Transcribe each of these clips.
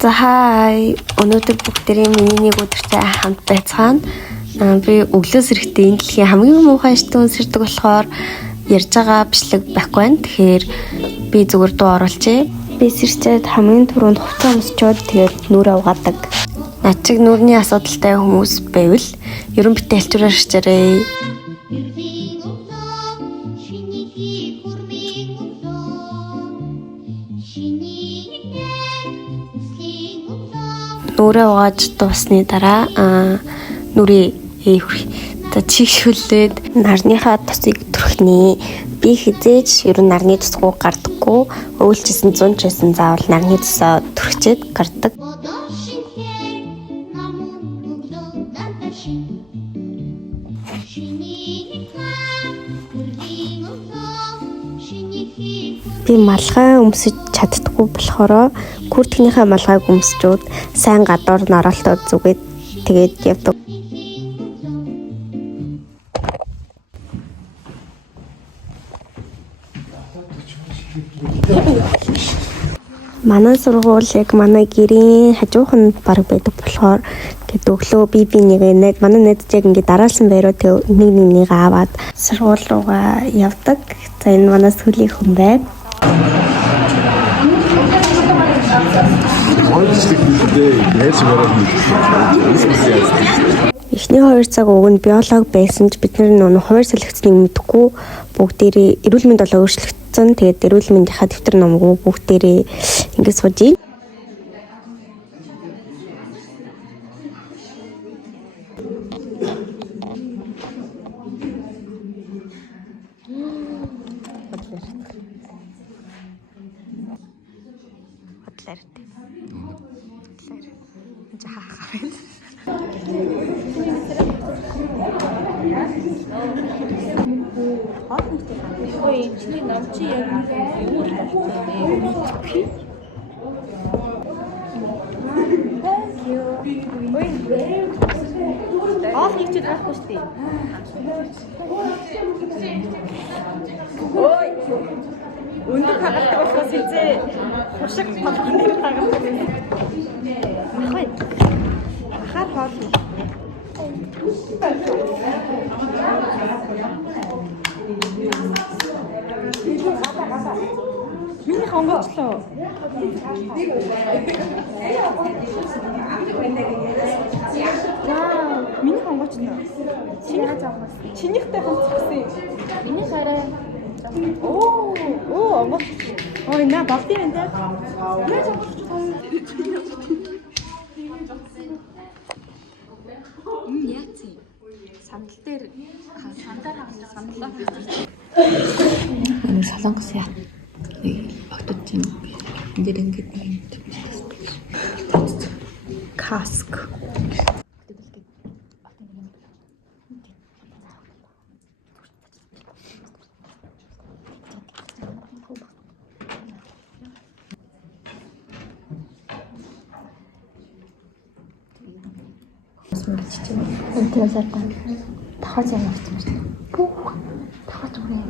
За хай өнөөдөр бүгдээрээ миний нэг өдөртэй хамт байцгаана. Би өглөөс эрэхтэй энэ дэлхийн хамгийн муухай штэ үнсэрдэг болохоор ярьж байгаа бичлэг байхгүй байна. Тэгэхээр би зүгээр дуу оруулчихъя. Би сэрчээд хамгийн түрүүнд хувцас өмсчөөд тэгээд нүрээ угаадаг. Над чиг нүрийн асуудалтай хүмүүс байвал ерөн битээ хэлчүүрээр шичээрэй. Нүрээ угааж дуусны дараа нүрээ за чигшүүлээд нарныхаа тусыг түрхний. Би хизээж ер нь нарны тусгуу гардаггүй. Өвөлчсэн 100 ч байсан заавал нарны тусаа түрхчээд гардаг. Би малгай өмсөж чаддаггүй болохоор күртгийнхээ малгайг өмсчүүд сайн гадуур норолтоо зүгээд тэгээд явдаг. Манай сургууль яг манай гэрийн хажуухан баг байдаг болохоор тэгээд өглөө би нэг манай найз яг ингээд дараалсан байруу тэг нэг аваад сургууль руугаа явдаг. За энэ манай сүүлийн хүн байна. Эхний 2 цаг өгөнд биологи байсан ч бид нар хуваар солигдсныг мэдэхгүй бүгдээрээ эрүүл мэнд болоо өөрчлөгдсөн. Тэгээд эрүүл мэндийнхаа дэвтэр номгүй бүгдээрээ ингэж суужээ. Ой, чиний намчи яг юу л болчихсон. Thank you. Ой, хийчих байхгүй шүү дээ. Ой. Өндөр хагалт болохоос хизээ хуршиг толгойн хагалт. Ой. Хар хоол. Миний хонгоцлоо. Вау, миний хонгоцлоо. Чинийхтэй хонгоцсон. Миний хараа. Оо, онгоц. Ой, на багтын энэ. Яац. Сандал дээр сандаар хагас сандлаа. Энэ солонгос яа. Багтууд юм. Энд дээр ингээд юм. Каск. Тэрээс артаа тахаж явчихсан шүү дээ. Бүх тахаж үрээ.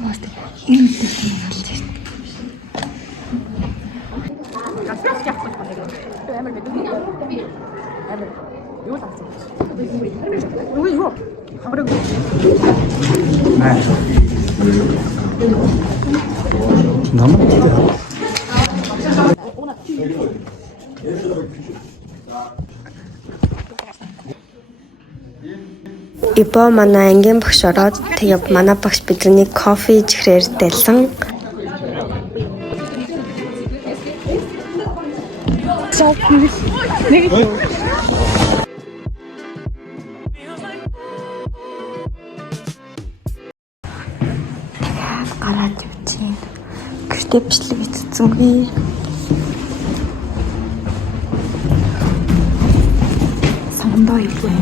Мааст юм тийм болж байна. Гасгас явах гэдэг. Амар гэдэг. Амар. Юу л авсан. Юу? Хамраг. Намайг Ибо манай ангийн багш ороод тэгээд манай багш бидний кофе чихрээр дэлсэн. Гараад явчихин. Гэртээ бичлэг хийцэнгүй. Сандаа ихгүй.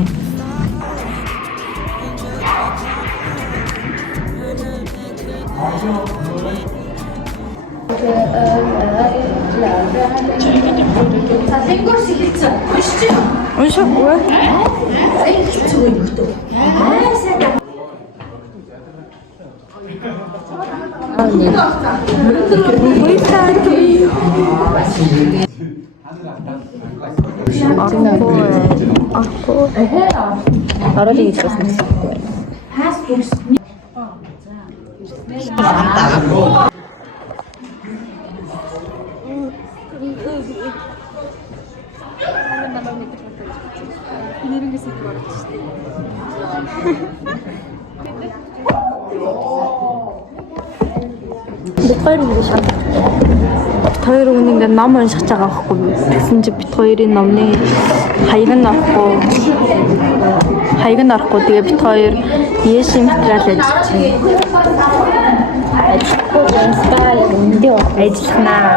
Ой, ой. Оролыг хэлсэн. Бид хоёр ингэ шат. Хоёр хүн ингэ ном уншиж байгаа байхгүй юу? Тэгсэн чи бид хоёрын номны хаяг нь орохгүй. Тэгээ бид хоёр Есийн материал ажиллаж байна. Ажиллахгүй яг үндэ ажиллахнаа.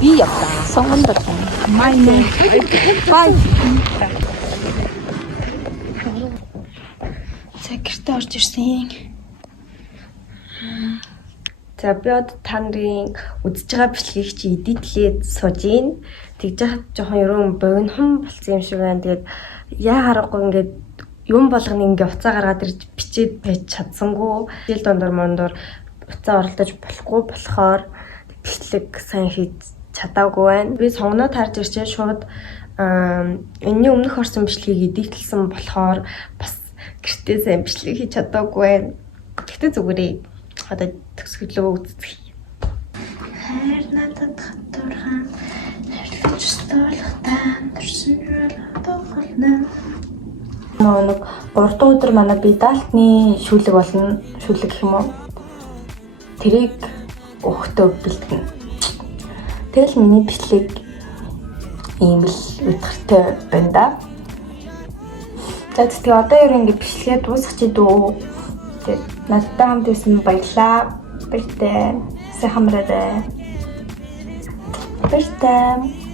Би явлаа. Сонгонд байна. Майнэ. Бай. Гэртээ орж ирсэн. За би одоо та нарын үзэж байгаа бичлэгийг чи эдитлээд сууж ийн. Тэгж яхад жоохон ерөн богинохон болсон юм шиг байна. Тэгээд яа харахгүй ингээд юм болгоно ингээ уцаа гаргаад ирж бичээд байж чадсангүй. Жил дундуур уцаа оролдож болохгүй болохоор бичлэг сайн хийж чадаагүй байна. Би сонгоноо таарж ирчээ шууд энэний өмнөх орсон бичлэгийг эдитлсэн болохоор бас гэртээ сайн бичлэг хийж чадаагүй байна. Гэхдээ зүгээрээ одоо төгсгөлөө үзэх. Хайр надад хатуурхан хайрлаж стоолохтаа төрсөн болно. Нэг 3 дахь өдөр манай би даалтны шүлэг болно. Шүлэг гэх юм уу? Тэрийг өгтөө бэлтэнэ. Тэгэл миний бичлэг ийм л утгартай байна да. За тэгээ одоо ер нь ингэ бичлэгээ дуусгах чи дөө. Тэгээ надтай хамт байсан баярлаа. Баяртай. Сайхан мөрөдөө. Баяртай.